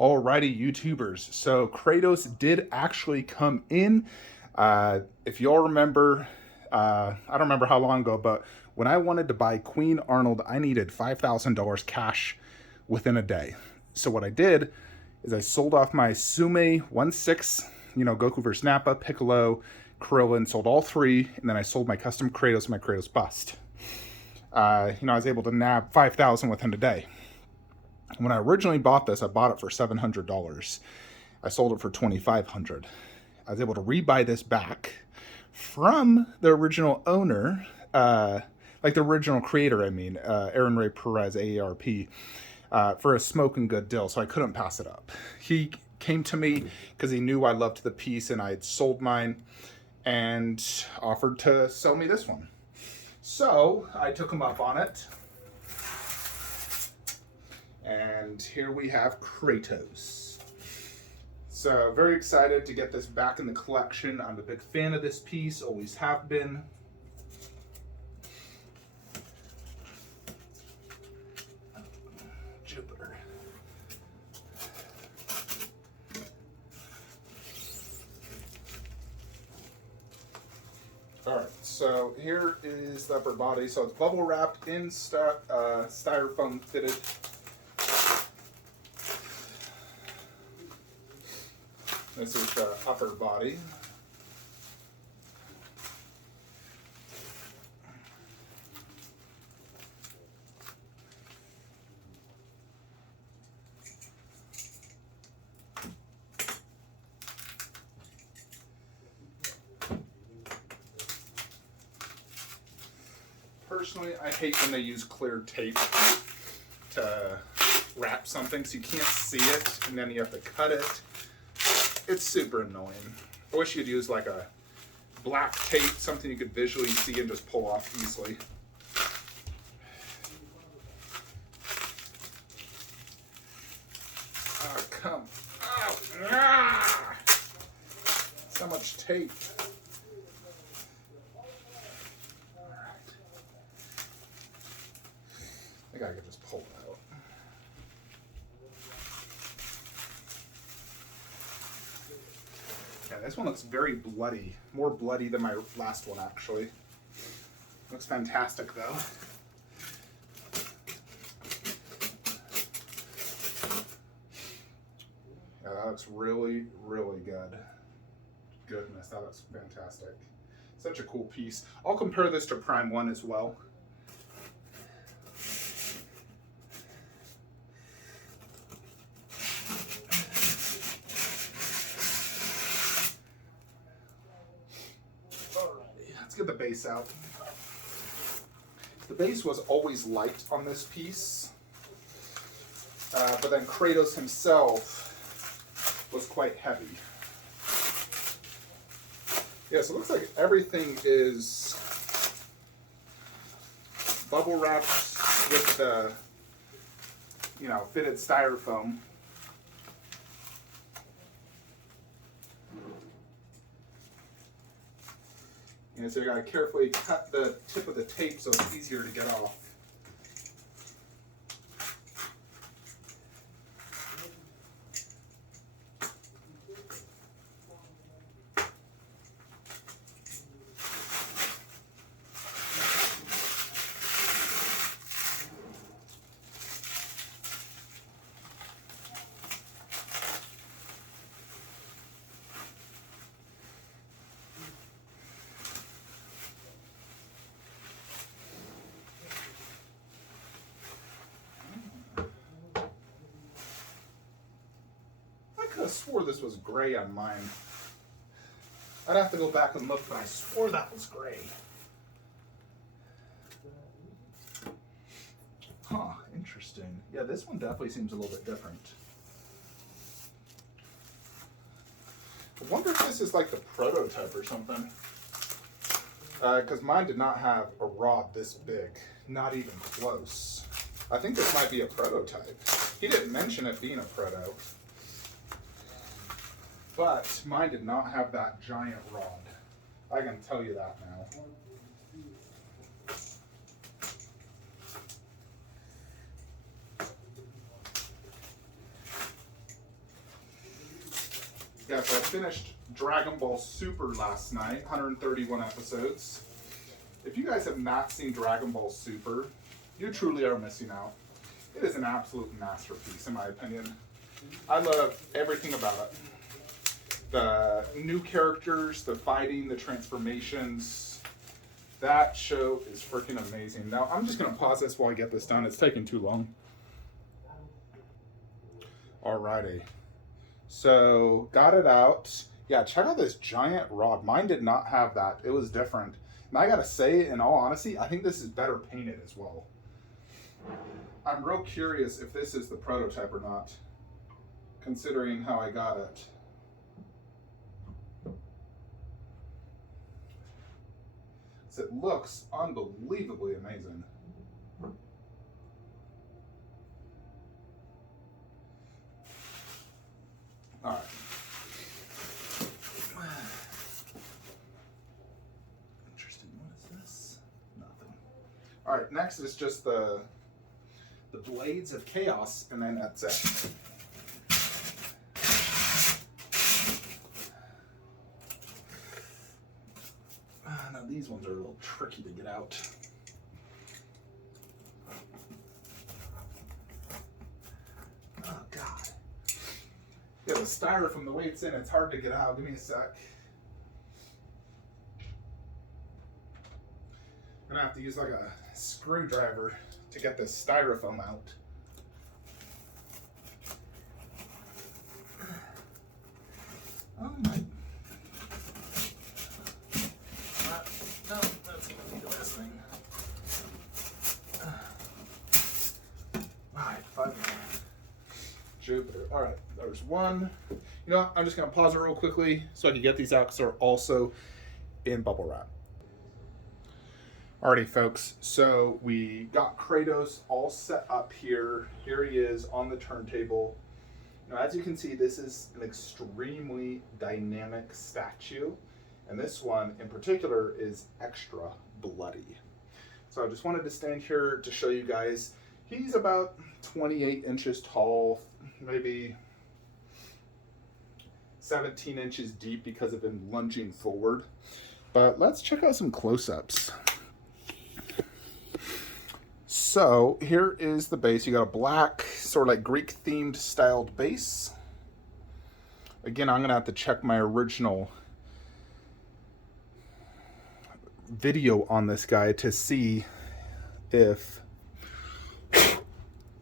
Alrighty, YouTubers. So Kratos did actually come in. If you all remember, I don't remember how long ago, but when I wanted to buy Queen Arnold, I needed $5,000 cash within a day. So what I did is I sold off my Sume 1/6, Goku vs. Nappa, Piccolo, Krillin, sold all three, and then I sold my custom Kratos and my Kratos bust. I was able to nab 5,000 within a day. When I originally bought this, I bought it for $700. I sold it for $2,500. I was able to rebuy this back from the original owner, like the original creator, Aaron Ray Perez, AARP, for a smoking good deal, so I couldn't pass it up. He came to me because he knew I loved the piece and I had sold mine and offered to sell me this one. So I took him up on it. And here we have Kratos. So very excited to get this back in the collection. I'm a big fan of this piece, always have been. Jupiter. Alright, so here is the upper body. So it's bubble wrapped in styrofoam fitted. This is the upper body. Personally, I hate when they use clear tape to wrap something so you can't see it and then you have to cut it. It's super annoying. I wish you'd use like a black tape, something you could visually see and just pull off easily. Oh, come out. Ah! So much tape. Alright. I think I could just pull it out. Yeah, this one looks very bloody. More bloody than my last one, actually. Looks fantastic, though. Yeah, that looks really, really good. Goodness, that looks fantastic. Such a cool piece. I'll compare this to Prime 1 as well. Let's get the base out. The base was always light on this piece, but then Kratos himself was quite heavy. Yeah, so it looks like everything is bubble wrapped with the, fitted styrofoam. And so you gotta carefully cut the tip of the tape so it's easier to get off. I could have swore this was gray on mine. I'd have to go back and look, but I swore that was gray. Huh, interesting. Yeah, this one definitely seems a little bit different. I wonder if this is like the prototype or something. Because mine did not have a rod this big. Not even close. I think this might be a prototype. He didn't mention it being a proto. But mine did not have that giant rod. I can tell you that now. Guys, I finished Dragon Ball Super last night, 131 episodes. If you guys have not seen Dragon Ball Super, you truly are missing out. It is an absolute masterpiece, in my opinion. I love everything about it. The new characters, the fighting, the transformations. That show is freaking amazing. Now, I'm just going to pause this while I get this done. It's taking too long. Alrighty. So, got it out. Yeah, check out this giant rod. Mine did not have that. It was different. And I gotta say, in all honesty, I think this is better painted as well. I'm real curious if this is the prototype or not, considering how I got it. So it looks unbelievably amazing. All right. Interesting. What is this? Nothing. All right. Next is just the blades of chaos, and then that's it. Now these ones are a little tricky to get out. Oh God. Yeah, the styrofoam, the way it's in, it's hard to get out. Give me a sec. I'm gonna have to use like a screwdriver to get this styrofoam out. Oh my. No, that's gonna be the best thing. Alright, 5. Jupiter. Alright, there's one. You know what? I'm just gonna pause it real quickly so I can get these out because they're also in bubble wrap. Alrighty, folks, so we got Kratos all set up here. Here he is on the turntable. Now, as you can see, this is an extremely dynamic statue, and this one in particular is extra bloody. So I just wanted to stand here to show you guys. He's about 28 inches tall, maybe 17 inches deep because of him lunging forward. But let's check out some close-ups. So here is the base. You got a black, sort of like Greek themed styled base. Again, I'm gonna have to check my original video on this guy to see if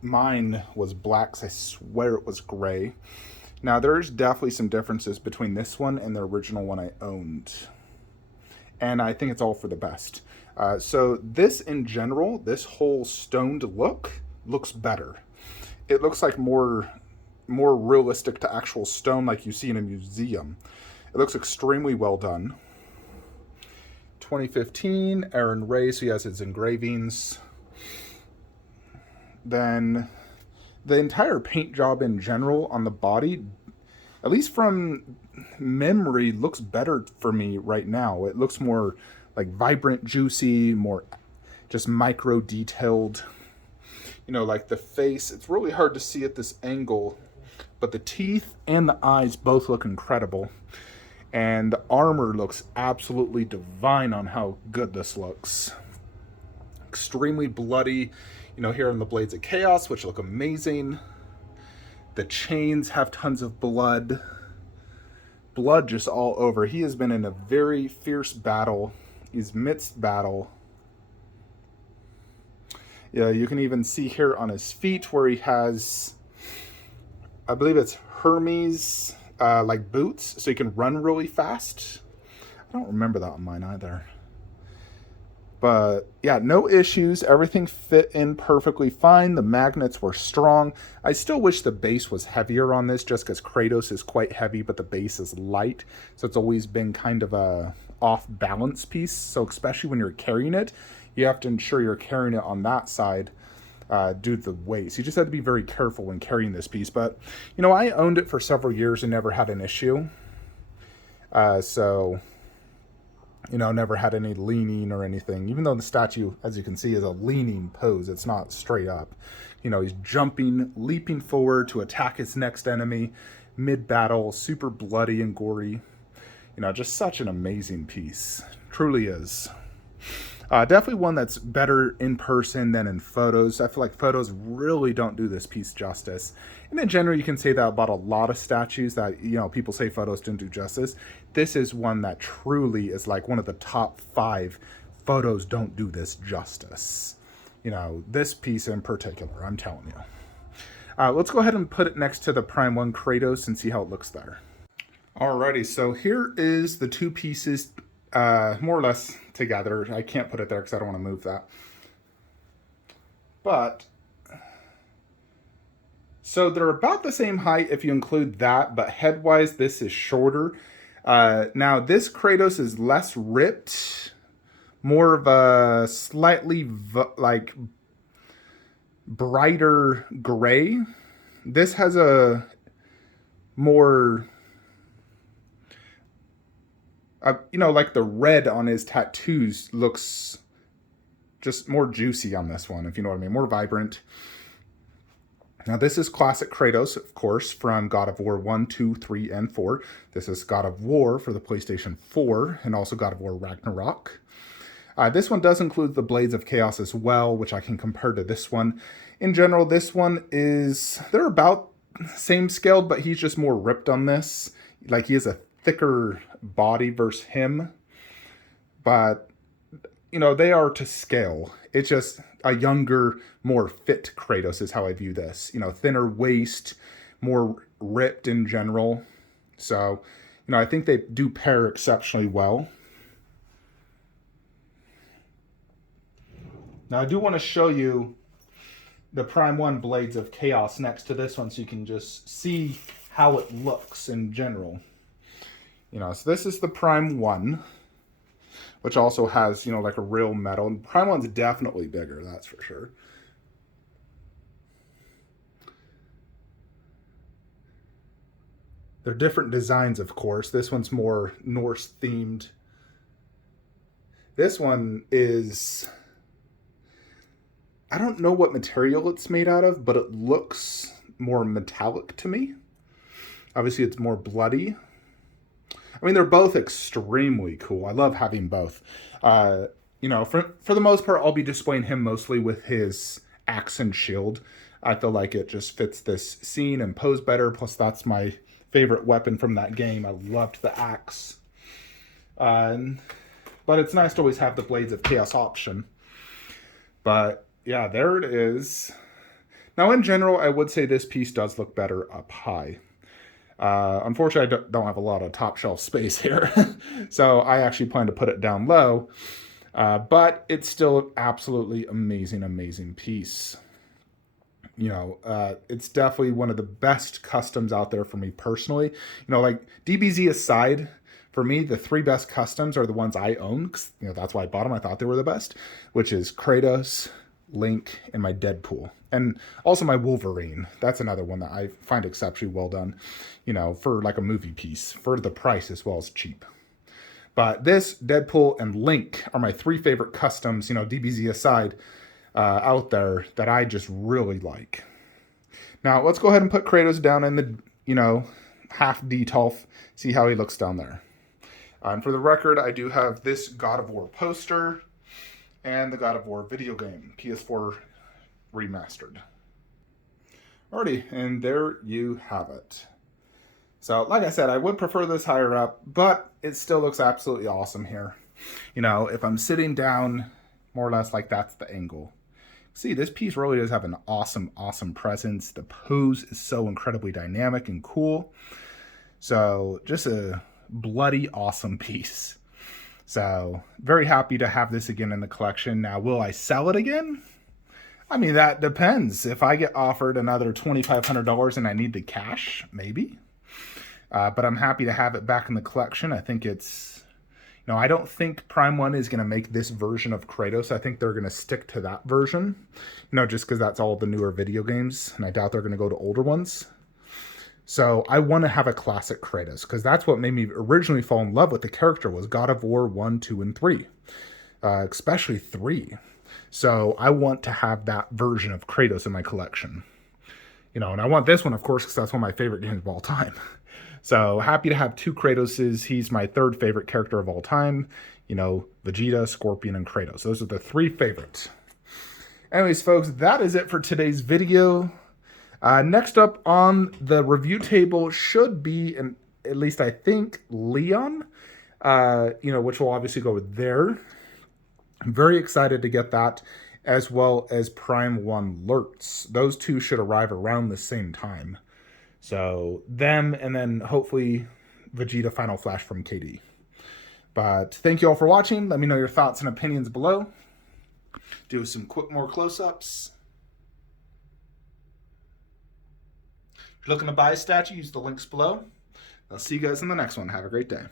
mine was black, 'cause I swear it was gray. Now there's definitely some differences between this one and the original one I owned. And I think it's all for the best. So this in general, this whole stoned look looks better. It looks like more realistic to actual stone like you see in a museum. It looks extremely well done. 2015, Aaron Ray, so he has his engravings. Then the entire paint job in general on the body, at least from memory, looks better for me right now. It looks more like vibrant, juicy, more just micro detailed. You know, like the face, it's really hard to see at this angle, but the teeth and the eyes both look incredible. And the armor looks absolutely divine on how good this looks. Extremely bloody, you know, here on the Blades of Chaos, which look amazing. The chains have tons of blood. Blood just all over. He has been in a very fierce battle. He's midst battle. Yeah, you can even see here on his feet where he has, I believe it's Hermes, like boots, so he can run really fast. I don't remember that on mine either. But yeah, no issues. Everything fit in perfectly fine. The magnets were strong. I still wish the base was heavier on this just because Kratos is quite heavy, but the base is light. So it's always been kind of a off balance piece. So especially when you're carrying it, you have to ensure you're carrying it on that side due to the weight. So you just have to be very careful when carrying this piece. But, you know, I owned it for several years and never had an issue. So You know, never had any leaning or anything. Even though the statue, as you can see, is a leaning pose, it's not straight up. You know, he's jumping, leaping forward to attack his next enemy mid-battle, super bloody and gory. You know, just such an amazing piece. Truly is. Definitely one that's better in person than in photos. I feel like photos really don't do this piece justice. And in general, you can say that about a lot of statues that, you know, people say photos didn't do justice. This is one that truly is like one of the top 5 photos don't do this justice. You know, this piece in particular, I'm telling you. Let's go ahead and put it next to the Prime 1 Kratos and see how it looks there. Alrighty, so here is the 2 pieces more or less together. I can't put it there because I don't want to move that. But, so they're about the same height if you include that, but head-wise this is shorter. Now this Kratos is less ripped, more of a slightly like brighter gray. This has a more you know, like the red on his tattoos looks just more juicy on this one, if you know what I mean, more vibrant. Now this is classic Kratos, of course, from God of War 1, 2, 3, and 4. This is God of War for the PlayStation 4, and also God of War Ragnarok. This one does include the Blades of Chaos as well, which I can compare to this one. In general, this one is, they're about same scaled, but he's just more ripped on this. Like, he has a thicker body versus him. But, you know, they are to scale. It's just a younger, more fit Kratos is how I view this. You know, thinner waist, more ripped in general. So, you know, I think they do pair exceptionally well. Now, I do want to show you the Prime 1 Blades of Chaos next to this one so you can just see how it looks in general. You know, so this is the Prime 1, which also has, you know, like a real metal. And Prime 1's definitely bigger, that's for sure. They're different designs, of course. This one's more Norse themed. This one is, I don't know what material it's made out of, but it looks more metallic to me. Obviously, it's more bloody. I mean, they're both extremely cool. I love having both. You know, for the most part, I'll be displaying him mostly with his axe and shield. I feel like it just fits this scene and pose better. Plus, that's my favorite weapon from that game. I loved the axe. But it's nice to always have the Blades of Chaos option. But yeah, there it is. Now, in general, I would say this piece does look better up high. Unfortunately, I don't have a lot of top shelf space here, so I actually plan to put it down low. But it's still an absolutely amazing, amazing piece. You know, it's definitely one of the best customs out there for me personally. You know, like DBZ aside, for me, the 3 best customs are the ones I own. 'Cause, you know, that's why I bought them. I thought they were the best, which is Kratos, Link, and my Deadpool. And also my Wolverine. That's another one that I find exceptionally well done, you know, for like a movie piece, for the price as well as cheap. But this, Deadpool, and Link are my 3 favorite customs, you know, DBZ aside, out there that I just really like. Now, let's go ahead and put Kratos down in the, you know, half detolf, see how he looks down there. And for the record, I do have this God of War poster and the God of War video game, PS4 remastered. Alrighty, and there you have it. So, like I said, I would prefer this higher up, but it still looks absolutely awesome here. You know, if I'm sitting down, more or less like that's the angle. See, this piece really does have an awesome, awesome presence. The pose is so incredibly dynamic and cool. So, just a bloody awesome piece. So, very happy to have this again in the collection. Now, will I sell it again? I mean, that depends. If I get offered another $2,500 and I need the cash, maybe. But I'm happy to have it back in the collection. I think it's, you know, I don't think Prime 1 is going to make this version of Kratos. I think they're going to stick to that version, you know, just because that's all the newer video games. And I doubt they're going to go to older ones. So I want to have a classic Kratos, because that's what made me originally fall in love with the character, was God of War 1, 2, and 3. Especially 3. So I want to have that version of Kratos in my collection. You know, and I want this one, of course, because that's one of my favorite games of all time. So happy to have 2 Kratoses. He's my 3rd favorite character of all time. You know, Vegeta, Scorpion, and Kratos. Those are the 3 favorites. Anyways, folks, that is it for today's video. Next up on the review table should be, at least I think, Leon, which will obviously go there. I'm very excited to get that, as well as Prime 1 Lurtz. Those 2 should arrive around the same time. So them, and then hopefully Vegeta Final Flash from KD. But thank you all for watching. Let me know your thoughts and opinions below. Do some quick more close-ups. If you're looking to buy a statue, use the links below. I'll see you guys in the next one. Have a great day.